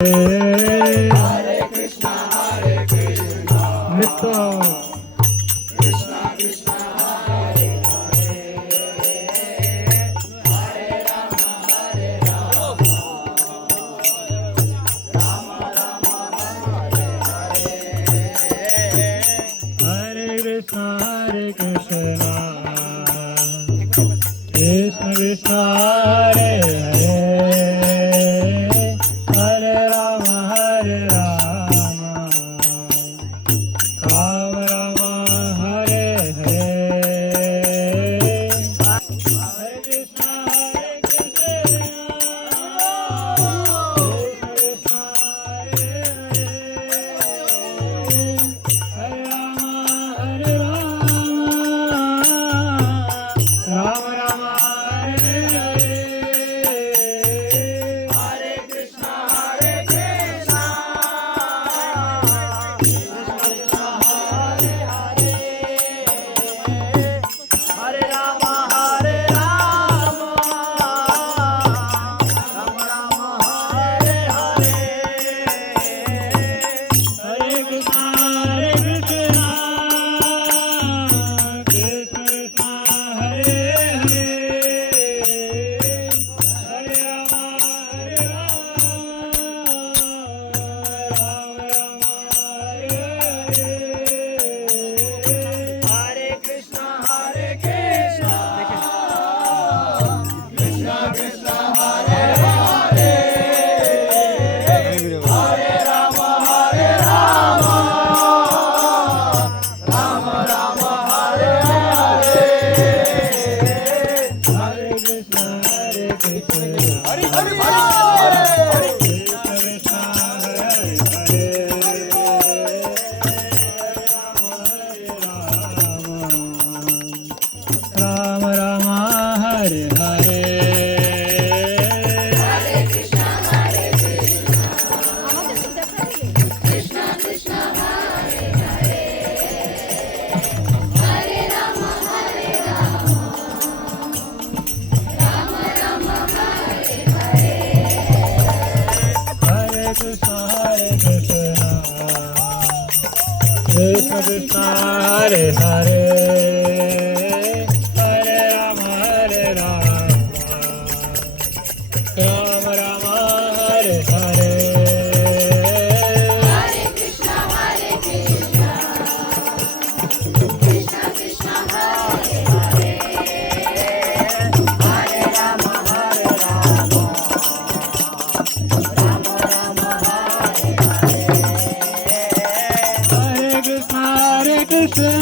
Hare Krishna, Nitya Krishna Krishna, Hare Hare, Hare Rama, Hare Rama, Rama Rama, Hare Hare, Hare Krishna, Krishna Krishna, Hare Hare, Hare Rama, Hare Rama, Rama Rama, Hare Hare, Hare Krishna, Krishna Krishna, Hare Hare, Hare Rama, Hare Rama, Rama Rama, Hare Hare, Hare Krishna, Krishna Krishna, Hare Hare, Hare Rama, Hare Rama, Rama Rama, Hare Hare, Hare Krishna, Krishna Krishna, Hare Hare, Hare Rama, Hare Rama, Hare Krishna, Krishna Krishna, Hare Hare, Hare Rama, Hare Rama, Rama Rama, Hare Hare, Hare Krishna, Hare Hare, Krishna Rama Rama, Hare Hare, Hare Krishna, Krishna Krishna, Hare Hare, Hare Rama, Hare Rama, Rama Rama, Hare Hare, Hare Krishna, Krishna Krishna, Hare Hare, Hare Rama, Hare Rama, Rama Rama, Hare Hare, Hare Krishna, Krishna Krishna, Hare Hare, Hare Rama, Hare Rama, Rama Rama, Hare Hare, Hare Krishna, Krishna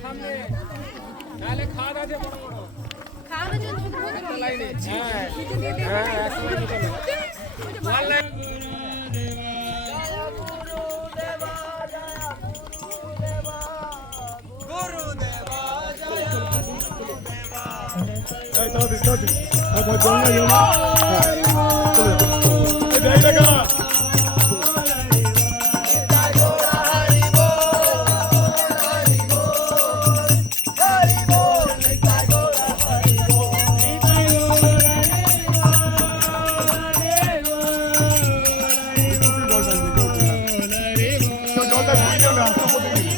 সামনে নালে খাওয়া আছে বড় বড় একটা লাইনে হ্যাঁ একটা লাইনে চলো ওয়ান লাইন এই তাড়াতাড়ি তাড়াতাড়ি আর ভয় জল না জল না চলে এই দেখ দেখা জলটা ঘুরে যাবে হাতে পড়ে গেলে